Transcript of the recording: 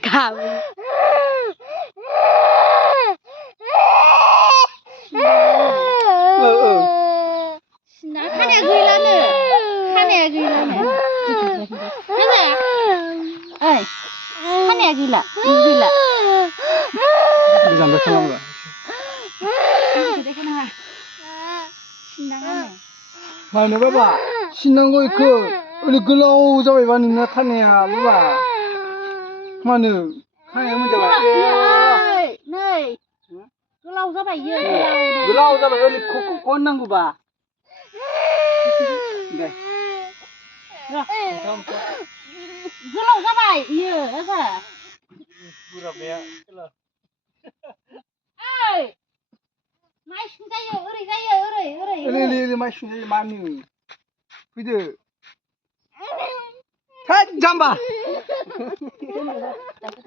Kamu. Khanya gilano. Khanya gilano. Khanya. Oi. Khanya gila. Gila. Jangan berkelam lah. Mana bapa? Sinang goi ke? Oli gelau जाबाय bा नोंना खानाया bapa. Mana? खानाया मोजां नै गोलाव जाबाय इयो gelau जाबाय oli kok नांगौबा. दे. गोलाव जाबाय इयो एसा बुराबाया केला. ओइ माइ सुजायो ओरै जायो ओरै माइ सुजायो मानो? फैदो. थोद जाम्बा.